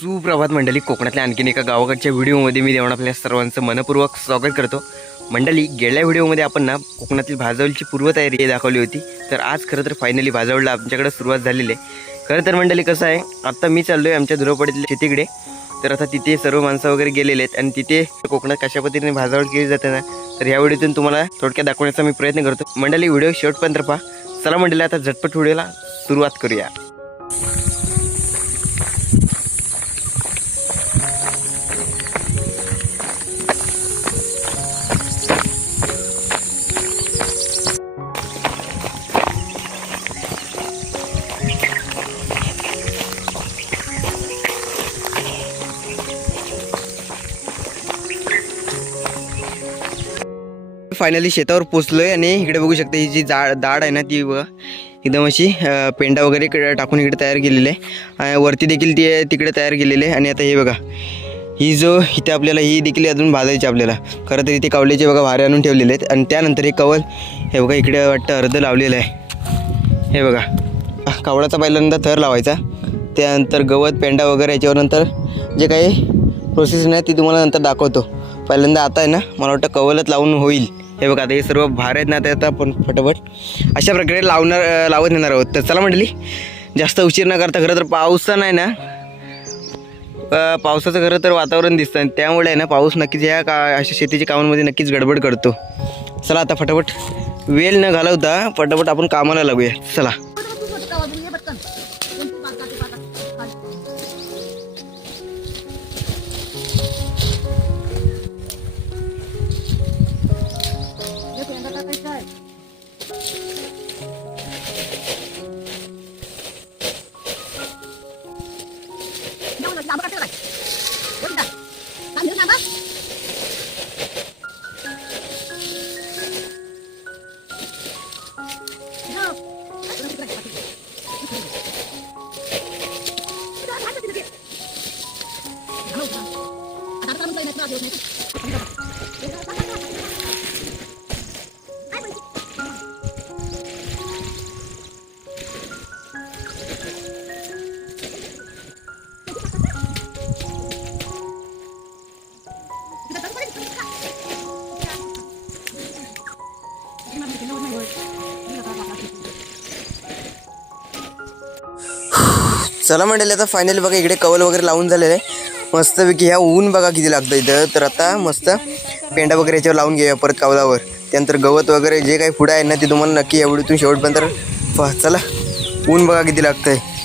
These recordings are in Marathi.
सुप्रभात मंडळी, कोकणातल्या आणखीन एका गावाकडच्या व्हिडिओमध्ये मी देवण आपल्या सर्वांचं मनपूर्वक स्वागत करतो. मंडळी, गेल्या व्हिडिओमध्ये आपण ना कोकणातील भाजावळीची पूर्वतयारी दाखवली होती. तर आज खरं तर फायनली भाजावळीला आमच्याकडे सुरुवात झालेली आहे. खरं तर मंडळी कसं आहे, आता मी चाललो आहे आमच्या धुरपडीतल्या शेतीकडे. तर आता तिथे सर्व माणसं वगैरे गेलेले आहेत आणि तिथे कोकणात कशा पद्धतीने भाजावळ केली जाते ना, तर ह्या व्हिडिओतून तुम्हाला थोडक्यात दाखवण्याचा मी प्रयत्न करतो. मंडळी, व्हिडिओ शेवटपर्यंत पहा. चला मंडळी, आता झटपट व्हिडिओला सुरुवात करूया. फायनली शेतावर पोचलोय आणि इकडे बघू शकता, ही जी दाढ आहे ना ती एकदम अशी पेंडा वगैरे टाकून इकडे तयार केलेली आहे. वरती देखील ती तिकडे तयार केलेली आहे. आणि आता हे बघा, ही जो इथे आपल्याला ही देखील अजून भाजायची आपल्याला. खरं तर इथे कावल्याचे बघा भारे आणून ठेवलेले आहेत. आणि त्यानंतर हे कवल हे बघा इकडे वाटतं अर्ध लावलेलं आहे. हे बघा, कावळाचा पहिल्यांदा थर लावायचा, त्यानंतर गवत पेंडा वगैरे याच्यावर नंतर जे काही प्रोसेस नाही ती तुम्हाला नंतर दाखवतो. पहिल्यांदा आता आहे ना मला वाटतं कवलच लावून होईल. हे बघा, आता हे सर्व भार आहेत ना, आता आपण फटाफट अशा प्रकारे लावत येणार आहोत. तर चला मंडळी, जास्त उशीर न करता, खरं तर पाऊस नाही ना, पावसाचं खरं तर वातावरण दिसतं आणि त्यामुळे आहे ना पाऊस नक्कीच या अशा शेतीच्या कामांमध्ये नक्कीच गडबड करतो. चला आता फटाफट वेळ न घालवता फटाफट आपण कामाला लागूया. चला. चला मंडळी, आता फायनली बघा इकडे कवल वगैरे लावून झालेलं आहे मस्तपैकी. ह्या ऊन बघा किती लागतं इथं. तर आता मस्त पेंडा वगैरे याच्यावर लावून घेऊया परत कावलावर. त्यानंतर गवत वगैरे जे काही पुढं आहे ना ते तुम्हाला नक्की एवढीतून शेवटपर्यंत चला. ऊन बघा किती लागतं आहे.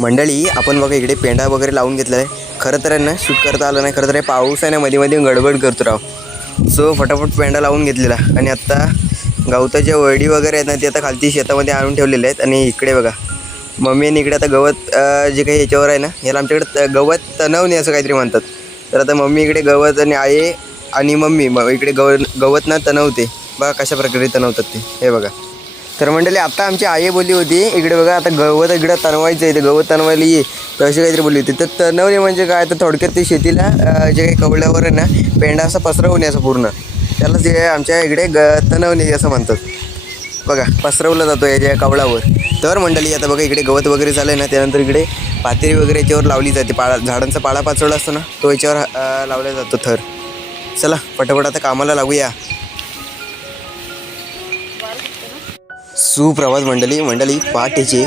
मंडळी, आपण बघा इकडे पेंडा वगैरे लावून घेतला आहे. खरं तर ना शूट करता आलं नाही, खरं तर पाऊस आहे ना मध्ये मध्ये गडबड करतो राव. सो फटाफट पेंडा लावून घेतलेला. आणि आत्ता गवताच्या वडी वगैरे आहेत ना ते आता खालती शेतामध्ये आणून ठेवलेले आहेत. आणि इकडे बघा मम्मीने इकडे आता गवत जे काही याच्यावर आहे ना, याला आमच्याकडे गवत तणवणे असं काहीतरी म्हणतात. तर आता मम्मी इकडे गवत आणि आई आणि मम्मी इकडे गवत ना तणवते. बघा कशा प्रकारे तणवतात ते. हे बघा. तर मंडळी, आता आमची आई बोलली होती इकडे बघा, आता गवत इकडं तणवायचं आहे, ते गवत तणवायला ये, तर अशी काहीतरी बोलली होती. तर तणवणे म्हणजे काय, तर थोडक्यात ते शेतीला जे काही कवड्यावर आहे ना पेंडा असं पसरवणे असं पूर्ण, त्याला जे आमच्या इकडे तणवणे असं म्हणतात. बघा पसरवला जातो याच्या कवळावर. तर मंडळी आता बघा इकडे गवत वगैरे झालं ना, त्यानंतर इकडे पातेरी वगैरे याच्यावर लावली जाते. झाडांचा पाळा पाचोळा असतो ना, तो याच्यावर लावला जातो थर. चला पटापट आता कामाला लागूया. सुप्रभात मंडळी पहाटेचे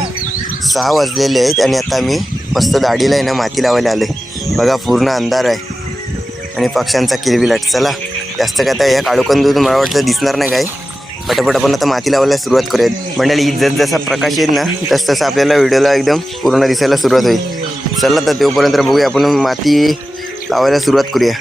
6 वाजलेले आहेत आणि आता मी मस्त दाढीला आहे ना माती लावायला आलो आहे. बघा पूर्ण अंधार आहे आणि पक्ष्यांचा किलबिलाट. चला जास्त काय आता या काळोखंडून मला वाटतं दिसणार नाही काय. पटापट आपण आता माती लावायला सुरुवात करूयात. मंडळी जसा प्रकाश येईल ना तसं आपल्याला व्हिडिओला एकदम पूर्ण दिसायला सुरुवात होईल. चला तर तोपर्यंत बघूया आपण माती लावायला सुरुवात करूया.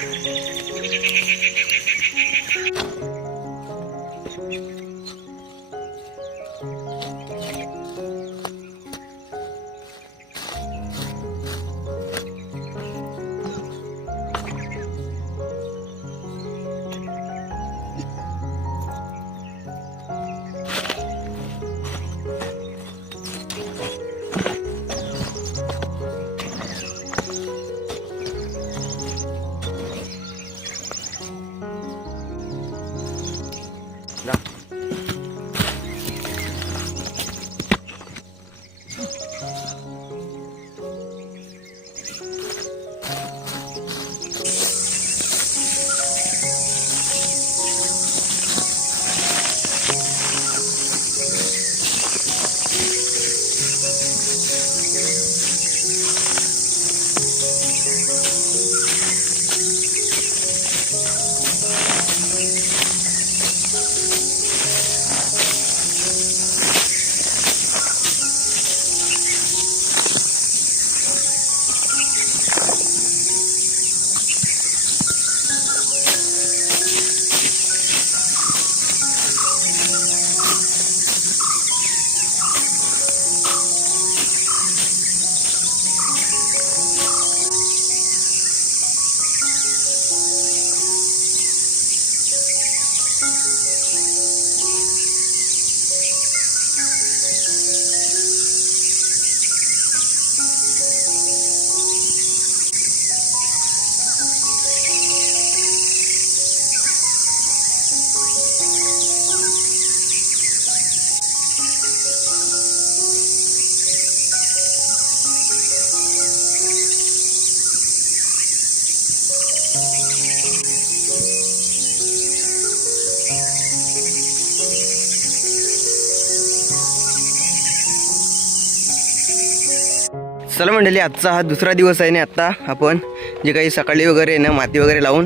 चला मंडळी आजचा हा दुसरा दिवस आहे ना. आत्ता आपण जे काही सकाळी वगैरे ना माती वगैरे लावून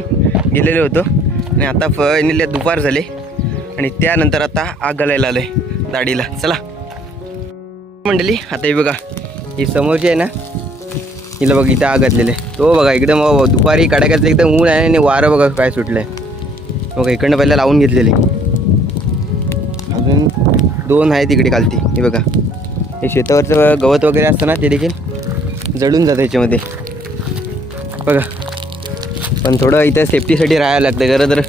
गेलेलो होतो आणि आता फायनली दुपार झाले आणि त्यानंतर आता आग घालायला आलो आहे दाढीला. चला मंडळी आता हे बघा ही समोरची आहे ना हिला बघा इथं आग घातलेलं आहे. तो बघा एकदम दुपारी कडाक्यातलं एकदम ऊन आहे आणि वारं बघा काय सुटलं आहे. बघा इकडनं पहिला लावून घेतलेले. अजून 2 आहे तिकडे खालती. हे बघा हे शेतावरचं गवत वगैरे असतं ना ते देखील जळून जातं याच्यामध्ये बघा. पण थोडं इथं सेफ्टीसाठी राहायला लागतं खरं तर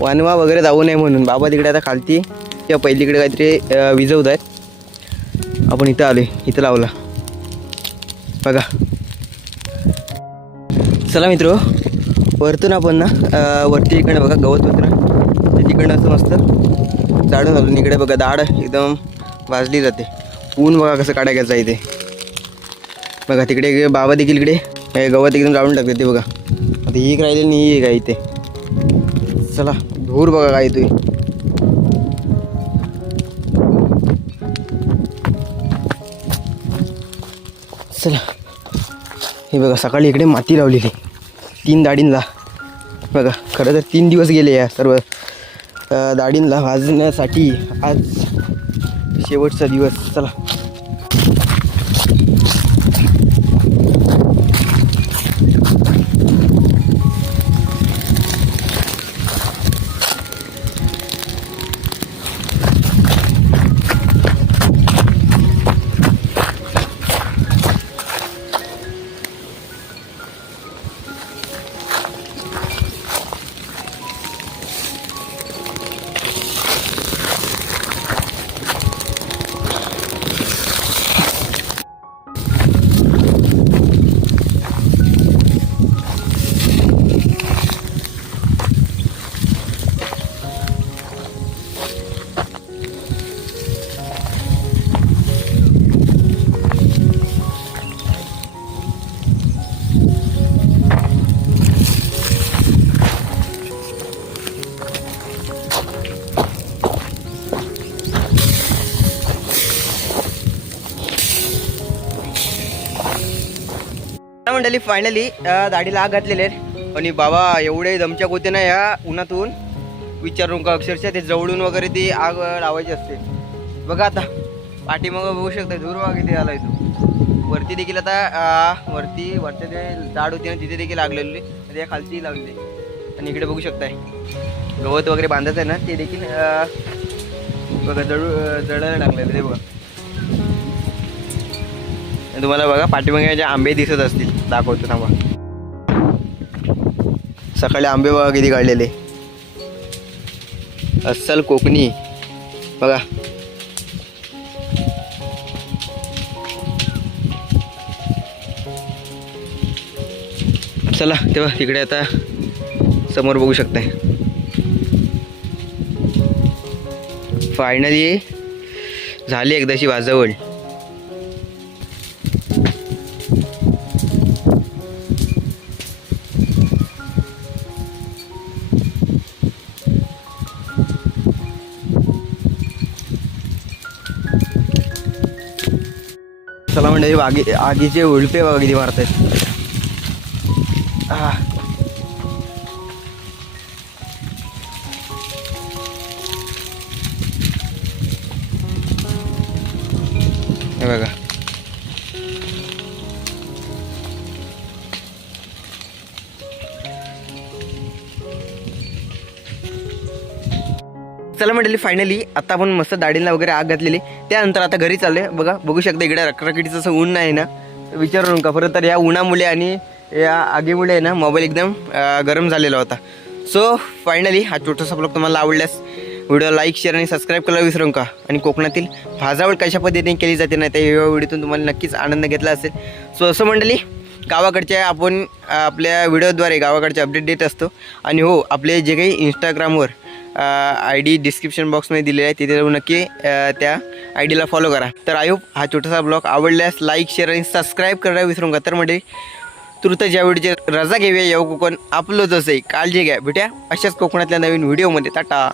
वानवा वगैरे जाऊ नये म्हणून. बाबा तिकडे आता खालती किंवा पहिलीकडे काहीतरी विजवत आहेत. आपण इथं आलो आहे इथं लावला बघा. चला मित्र वरतून आपण ना वरती इकडनं बघा गवत होतं ना ते तिकडनं असं मस्त जाळून घालून इकडे बघा दाढ एकदम भाजली जाते. ऊन बघा कसं काढा घ्यायचं इथे बघा. तिकडे बाबा देखील इकडे गवत एकदम जाळून टाकते ते बघा. आता ही एक राहिली आणि ही एक आहे इथे. चला धूर बघा काय येतोय. चला हे बघा सकाळी इकडे माती लावलेली 3 दाढींला बघा. खरं तर 3 दिवस गेले या सर्व दाढींला भाजण्यासाठी. आज शेवटचा दिवस. चला मंडळी फायनली दाढीला आग घातलेले आहेत आणि बाबा एवढे दमचक होते ना या उन्हातून विचारून का अक्षरशः ते जवळून वगैरे ती आग लावायची असते. बघा आता पाठीमागं बघू शकता धुरवा किती आला इथं. वरती देखील आता वरच्या जे झाड होती ना तिथे देखील लागलेली त्या खालची लावलेली आणि इकडे बघू शकताय गवत वगैरे बांधायचं आहे ना ते देखील बघा जळायला लागलेलं ते बघा. तुम्हाला बघा पाठीमागे जे आंबे दिसत असतील दाखवतो थांबा. सकाळी आंबे बघा किती काढलेले अस्सल कोकणी बघा. चला तेव्हा तिकडे आता समोर बघू शकताय फायनली झाली एकदाची वाजवळ. चला म्हणजे आगीचे उलटे बघा किती मारत आहेत. हे बघा चला मंडळी फायनली आता आपण मस्त दाढीला वगैरे आग घातलेली. त्यानंतर आता घरी चालले. बघा बघू शकता इकडे रखरखीचं असं ऊन नाही ना विचारू नका. परत तर या उन्हामुळे आणि या आगीमुळे ना मोबाईल एकदम गरम झालेला होता. सो फायनली हा छोटासा ब्लॉग तुम्हाला आवडल्यास व्हिडिओ लाईक शेअर आणि सबस्क्राईब करायला विसरू नका. आणि कोकणातील भाजावळ कशा पद्धतीने केली जाते ना त्या व्हिडिओतून तुम्हाला नक्कीच आनंद घेतला असेल. सो असं मंडळी गावाकडच्या आपण आपल्या व्हिडिओद्वारे गावाकडचे अपडेट देत असतो. आणि हो आपले जे काही इंस्टाग्रामवर ID डिस्क्रिप्शन बॉक्समध्ये दिलेला आहे तिथे नक्की त्या ID ला फॉलो करा. तर आय होप हा छोटासा ब्लॉग आवडल्यास लाईक शेअर आणि सबस्क्राईब करायला विसरू नका. तर म्हणजे तुर्त ज्या व्हिडिओची रजा घेऊया या कोकण आपलंच असे काळजी घ्या भेट्या अशाच कोकणातल्या नवीन व्हिडिओमध्ये. टाटा.